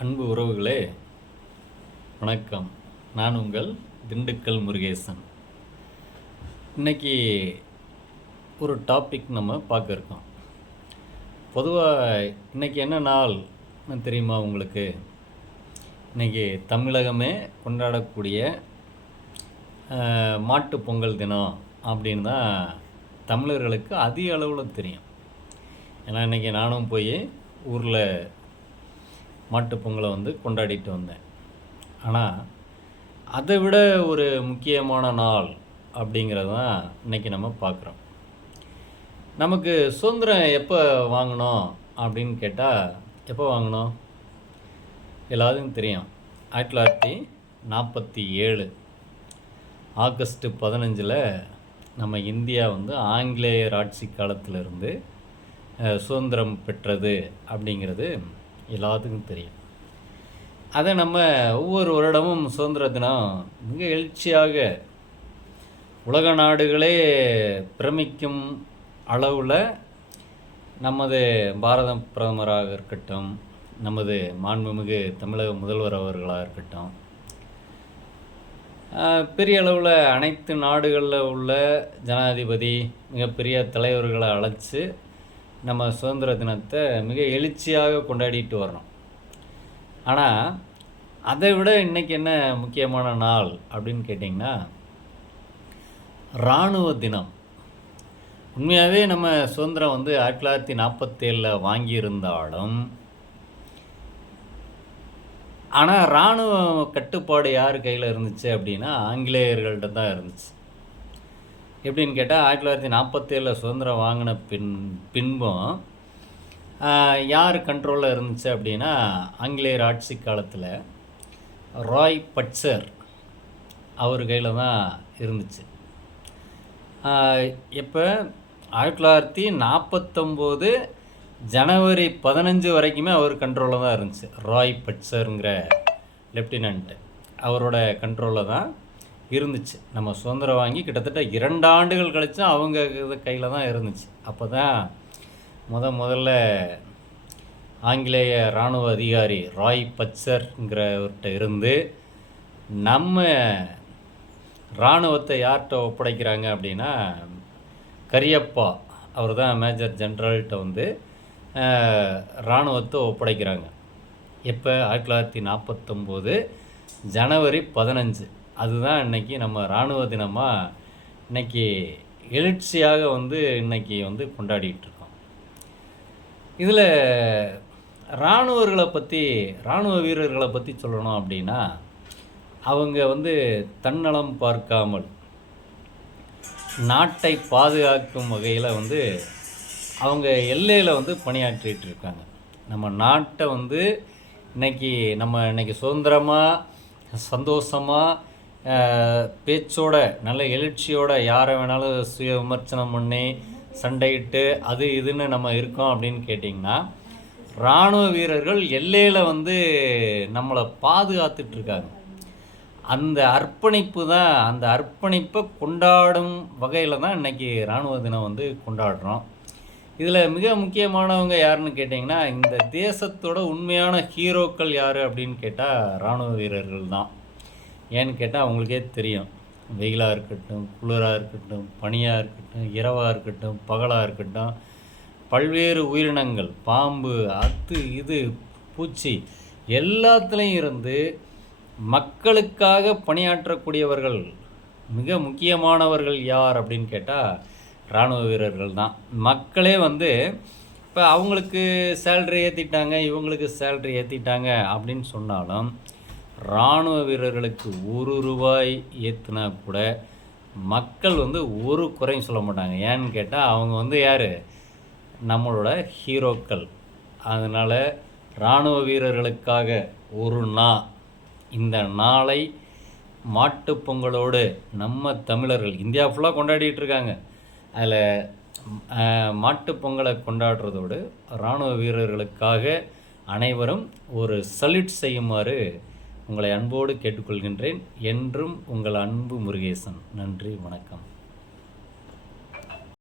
அன்பு உறவுகளே வணக்கம். நான் உங்கள் திண்டுக்கல் முருகேசன். இன்னைக்கு ஒரு டாபிக் நம்ம பார்க்க இருக்கோம். பொதுவாக இன்றைக்கி என்ன நாள் தெரியுமா உங்களுக்கு? இன்னைக்கு தமிழகமே கொண்டாடக்கூடிய மாட்டு பொங்கல் தினம் அப்படின்னு தான் தமிழர்களுக்கு அதிக அளவில் தெரியும். ஏன்னா இன்றைக்கி நானும் போய் ஊரில் மாட்டுப் பொங்கலை வந்து கொண்டாடிட்டு வந்தேன். ஆனால் அதை விட ஒரு முக்கியமான நாள் அப்படிங்கிறது தான் இன்றைக்கி நம்ம பார்க்குறோம். நமக்கு சுதந்திரம் எப்போ வாங்கினோம் அப்படின்னு கேட்டால் எப்போ வாங்கினோம் எல்லாத்துக்கும் தெரியும். ஆயிரத்தி தொள்ளாயிரத்தி நாற்பத்தி ஏழு ஆகஸ்ட்டு பதினஞ்சில் நம்ம இந்தியா வந்து ஆங்கிலேயர் ஆட்சி காலத்திலிருந்து சுதந்திரம் பெற்றது அப்படிங்கிறது எல்லாத்துக்கும் தெரியும். அதை நம்ம ஒவ்வொரு வருடமும் சுதந்திர தினம் மிக எழுச்சியாக உலக நாடுகளே பிரமிக்கும் அளவில் நமது பாரத பிரதமராக இருக்கட்டும் நமது மாண்புமிகு தமிழக முதல்வர் அவர்களாக இருக்கட்டும் பெரிய அளவில் அனைத்து நாடுகளில் உள்ள ஜனாதிபதி மிகப்பெரிய தலைவர்களை அழைச்சி நம்ம சுதந்திர தினத்தை மிக எழுச்சியாக கொண்டாடிட்டு வரோம் ஆனால் அதை விட இன்றைக்கி என்ன முக்கியமான நாள் அப்படின்னு கேட்டிங்கன்னா இராணுவ தினம். உண்மையாகவே நம்ம சுதந்திரம் வந்து ஆயிரத்தி தொள்ளாயிரத்தி நாற்பத்தேழில் வாங்கியிருந்தாலும் ஆனால் இராணுவ கட்டுப்பாடு யார் கையில் இருந்துச்சு அப்படின்னா ஆங்கிலேயர்கள்ட்ட தான் இருந்துச்சு. எப்படின்னு கேட்டால் ஆயிரத்தி தொள்ளாயிரத்தி நாற்பத்தேழில் சுதந்திரம் வாங்கின பின் பின்பும் யார் கண்ட்ரோலில் இருந்துச்சு அப்படின்னா ஆங்கிலேயர் ஆட்சி காலத்தில் ராய் பட்சர் அவர் கையில் தான் இருந்துச்சு. இப்போ ஆயிரத்தி தொள்ளாயிரத்தி நாற்பத்தொம்போது ஜனவரி பதினஞ்சு வரைக்குமே அவர் கண்ட்ரோலில் தான் இருந்துச்சு. ராய் பட்சருங்கிற லெப்டினண்ட்டு அவரோட கண்ட்ரோலில் தான். இருந்துச்சு. நம்ம சுதந்திரம் வாங்கி கிட்டத்தட்ட இரண்டு ஆண்டுகள் கழிச்சும் அவங்க கையில் தான் இருந்துச்சு. அப்போ தான் முத முதல்ல ஆங்கிலேய இராணுவ அதிகாரி ராய் பச்சர்ங்கிறவர்கிட்ட இருந்து நம்ம இராணுவத்தை யார்கிட்ட ஒப்படைக்கிறாங்க அப்படின்னா கரியப்பா அவர் தான் மேஜர் ஜென்ரல்கிட்ட வந்து இராணுவத்தை ஒப்படைக்கிறாங்க. எப்போ? ஆயிரத்தி தொள்ளாயிரத்தி நாற்பத்தொம்போது ஜனவரி பதினஞ்சு. அதுதான் இன்றைக்கி நம்ம இராணுவ தினமாக இன்றைக்கி எழுச்சியாக வந்து இன்றைக்கி வந்து கொண்டாடிட்டுருக்கோம். இதில் இராணுவர்களை பற்றி இராணுவ வீரர்களை பற்றி சொல்லணும் அப்படின்னா அவங்க வந்து தன்னலம் பார்க்காமல் நாட்டை பாதுகாக்கும் வகையில் வந்து அவங்க எல்லையில் வந்து பணியாற்றிட்டு இருக்காங்க நம்ம நாட்டை வந்து இன்றைக்கி நம்ம இன்றைக்கி சுதந்திரமாக சந்தோஷமாக பேச்சோட நல்ல எழுச்சியோட யாரை வேணாலும் சுய விமர்சனம் பண்ணி சண்டையிட்டு அது இதுன்னு நம்ம இருக்கோம் அப்படின்னு கேட்டிங்கன்னா இராணுவ வீரர்கள் எல்லையில் வந்து நம்மளை பாதுகாத்துட்ருக்காங்க அந்த அர்ப்பணிப்பு தான் அந்த அர்ப்பணிப்பை கொண்டாடும் வகையில் தான் இன்றைக்கி இராணுவ தினம் வந்து கொண்டாடுறோம். இதில் மிக முக்கியமானவங்க யாருன்னு கேட்டிங்கன்னா இந்த தேசத்தோட உண்மையான ஹீரோக்கள் யார் அப்படின்னு கேட்டால் இராணுவ வீரர்கள் தான். ஏன்னு கேட்டால் அவங்களுக்கே தெரியும். வெயிலாக இருக்கட்டும் குளிராக இருக்கட்டும் பனியாக இருக்கட்டும் இரவாக இருக்கட்டும் பகலாக இருக்கட்டும் பல்வேறு உயிரினங்கள் பாம்பு அத்து இது பூச்சி எல்லாத்துலேயும் இருந்து மக்களுக்காக பணியாற்றக்கூடியவர்கள் மிக முக்கியமானவர்கள் யார் அப்படின்னு கேட்டால் இராணுவ வீரர்கள் தான். மக்களே வந்து இப்போ அவங்களுக்கு சேல்ரி ஏற்றிட்டாங்க இவங்களுக்கு சேல்ரி ஏற்றிட்டாங்க அப்படின்னு சொன்னாலும் இராணுவ வீரர்களுக்கு ஒரு ரூபாய் ஏற்றுனா கூட மக்கள் வந்து ஒரு குறையும் சொல்ல மாட்டாங்க. ஏன்னு கேட்டால் அவங்க வந்து யார்? நம்மளோட ஹீரோக்கள். அதனால் இராணுவ வீரர்களுக்காக ஒரு நா இந்த நாளை மாட்டுப்பொங்கலோடு நம்ம தமிழர்கள் இந்தியா ஃபுல்லாக கொண்டாடிட்டு இருக்காங்க. அதில் மாட்டுப் பொங்கலை கொண்டாடுறதோடு இராணுவ வீரர்களுக்காக அனைவரும் ஒரு சல்யூட் செய்யுமாறு உங்களை அன்போடு கேட்டுக்கொள்கின்றேன். என்றும் உங்கள் அன்பு முருகேசன். நன்றி வணக்கம்.